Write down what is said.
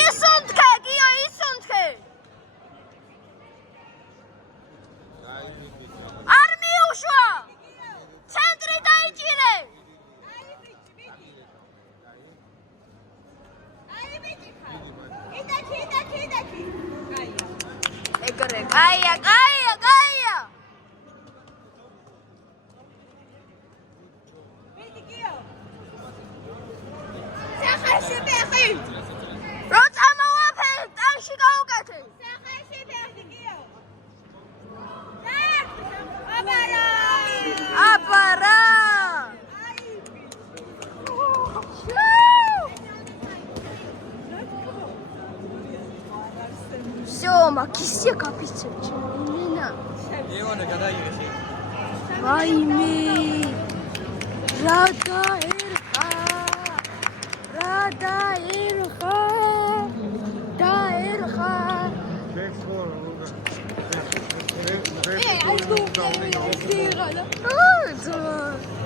ისუნთქე, გიო, ისუნთქე. არ მიუშვა. ცენტრი დაიჭირე. ეგრე, კაია. სახაში ფეხი. როცა მოვაფერ, ტანში გავუკეთე. სახაში ფეხი, გიო. აბარა. Всё, макисе капице. Имена. Еона გადაიღე. ვაიმე. რა დაერხა. Let's go.